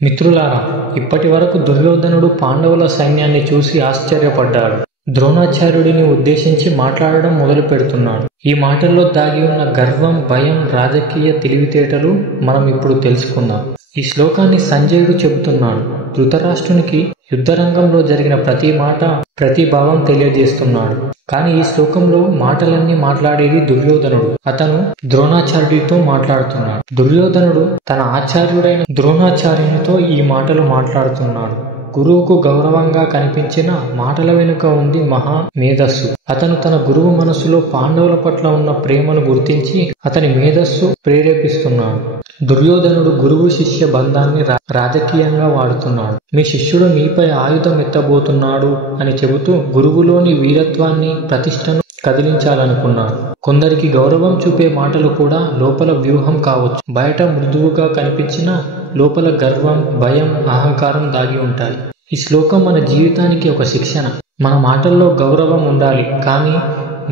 మిత్రులారా, ఇప్పటివరకు దుర్యోధనుడు పాండవుల సైన్యాన్ని చూసి ఆశ్చర్యపడ్డాడు. ద్రోణాచార్యుడిని ఉద్దేశించి మాట్లాడడం మొదలు పెడుతున్నాడు. ఈ మాటల్లో దాగి ఉన్న గర్వం, భయం, రాజకీయ తెలివితేటలు మనం ఇప్పుడు తెలుసుకుందాం. ఈ శ్లోకాన్ని సంజయుడు చెబుతున్నాడు. ధృతరాష్ట్రునికి యుద్ధరంగంలో జరిగిన ప్రతి మాట, ప్రతి భావం తెలియజేస్తున్నాడు. కానీ ఈ శ్లోకంలో మాటలన్నీ మాట్లాడేది దుర్యోధనుడు. అతను ద్రోణాచార్యుడితో మాట్లాడుతున్నాడు. దుర్యోధనుడు తన ఆచార్యుడైన ద్రోణాచార్యునితో ఈ మాటలు మాట్లాడుతున్నాడు. గురువుకు గౌరవంగా కనిపించిన మాటల వెనుక ఉంది మహా మేధస్సు. అతను తన గురువు మనసులో పాండవుల పట్ల ఉన్న ప్రేమను గుర్తించి అతని మేధస్సు ప్రేరేపిస్తున్నాడు. దుర్యోధనుడు గురువు శిష్య బంధాన్ని రాజకీయంగా వాడుతున్నాడు. మీ శిష్యుడు మీపై ఆయుధం ఎత్తబోతున్నాడు అని చెబుతూ గురువులోని వీరత్వాన్ని, ప్రతిష్టను కదిలించాలనుకున్నాడు. కొందరికి గౌరవం చూపే మాటలు కూడా లోపల వ్యూహం కావచ్చు. బయట మృదువుగా కనిపించిన లోపల గర్వం, భయం, అహంకారం దాగి ఉంటాయి. ఈ శ్లోకం మన జీవితానికి ఒక శిక్షణ. మన మాటల్లో గౌరవం ఉండాలి, కానీ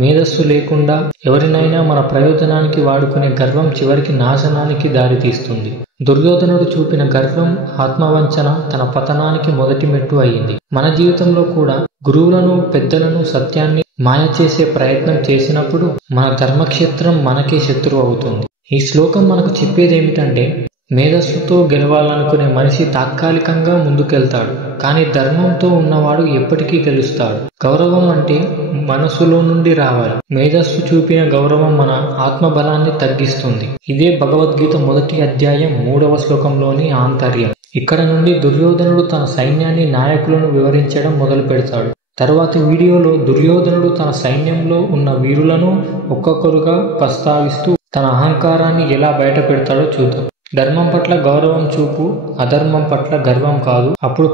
మేధస్సు లేకుండా ఎవరినైనా మన ప్రయోజనానికి వాడుకునే గర్వం చివరికి నాశనానికి దారితీస్తుంది. దుర్యోధనుడు చూపిన గర్వం, ఆత్మవంచన తన పతనానికి మొదటి మెట్టు అయింది. మన జీవితంలో కూడా గురువులను, పెద్దలను, సత్యాన్ని మాయ చేసే ప్రయత్నం చేసినప్పుడు మన ధర్మక్షేత్రం మనకే శత్రువు అవుతుంది. ఈ శ్లోకం మనకు చెప్పేదేమిటంటే, మేధస్సుతో గెలవాలనుకునే మనిషి తాత్కాలికంగా ముందుకెళ్తాడు, కానీ ధర్మంతో ఉన్నవాడు ఎప్పటికీ గెలుస్తాడు. గౌరవం అంటే మనసులో నుండి రావాలి. మేధస్సు చూపిన గౌరవం మన ఆత్మబలాన్ని తగ్గిస్తుంది. ఇదే భగవద్గీత 1వ అధ్యాయం 3వ శ్లోకంలోని ఆంతర్యం. ఇక్కడ నుండి దుర్యోధనుడు తన సైన్యాన్ని, నాయకులను వివరించడం మొదలు పెడతాడు. తరువాతి వీడియోలో దుర్యోధనుడు తన సైన్యంలో ఉన్న వీరులను ఒక్కొక్కరుగా ప్రస్తావిస్తూ తన అహంకారాన్ని ఎలా బయట పెడతాడో చూద్దాం. ధర్మం పట్ల గౌరవం చూపు, అధర్మం పట్ల గర్వం కాదు. అప్పుడు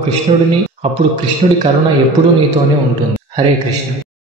కృష్ణుడి కరుణ ఎప్పుడూ నీతోనే ఉంటుంది. హరే కృష్ణ.